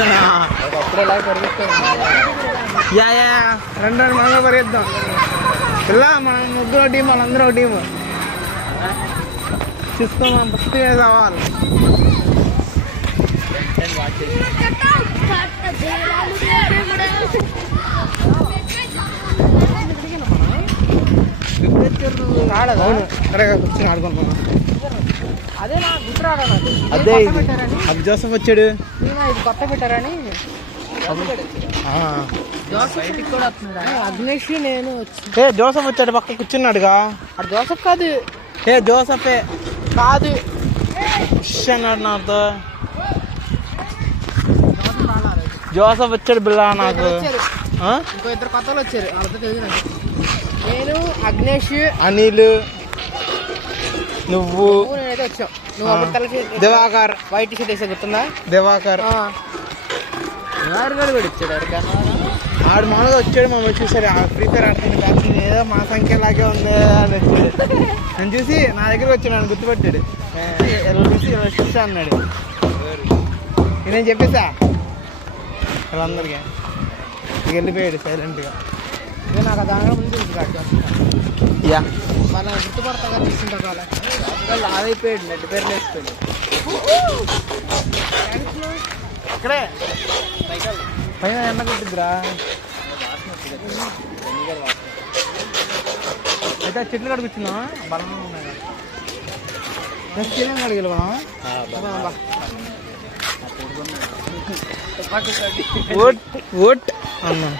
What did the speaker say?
అప్పుడే ఇలా పరిగెత్తాం. రెండు మనలో పరిగెత్తాం. ఇలా మన ముగ్గురు టీం, వాళ్ళందరూ ఒక టీము చూసుకోమా. ఫస్ట్ సవాల్ కూర్చొని ఆడుకుంటున్నాం. అదే నా గుర్తు రాడా నాకు. అదే అది జోసఫ్ వచ్చాడు. ఇది కొత్త పెట్టారని బయటికి కూడా వస్తున్నాడు. అగ్నేష్ నేను జోసఫ్ వచ్చాడు, పక్క కూర్చున్నాడుగా. అది జోసఫ్ కాదు. జోసఫే కాదు అన్నాడు నాతో. జోసఫ్ వచ్చాడు బిల్లా నాకు. ఇంకో ఇద్దరు కొత్త వాళ్ళు వచ్చారు, వాళ్ళతో తెలియదు నాకు. నేను అగ్నేష్, అనిల్, నువ్వు నేనైతే వచ్చావు. నువ్వు అప్పుడు తలకి దివాకర్ వైట్ టీషర్ట్ వేసా గుర్తుందా? దివాకర్ కూడా వచ్చాడు. ఆడు మామూలుగా వచ్చాడు. మమ్మల్ని చూసాడు ఫ్రీ ఫైర్ ఆడుతుంది కాదు, ఏదో మా సంఖ్య లాగే ఉంది అని వచ్చాడు. నేను చూసి నా దగ్గరకు వచ్చాడు, నన్ను గుర్తుపట్టాడు. చూసి అన్నాడు. నేను చెప్పేసా వాళ్ళందరికీ. వెళ్ళిపోయాడు సైలెంట్గా. ఇక నాకు దాని ముందు తెలుసు. యా వాళ్ళ గుర్తుపడతాగా తీసుకుంటా. వాళ్ళు ఆదైపోయాడు, నెట్ పేరు వేసిపోయాడు. ఇక్కడే పైన ఎండ కొట్టిద్దిరా. అయితే చెట్లు కాడికి వచ్చినా బలం ఉన్నాయి. నెక్స్ట్ కాడికి వెళ్ళిపోనా? ఓట్ అన్నా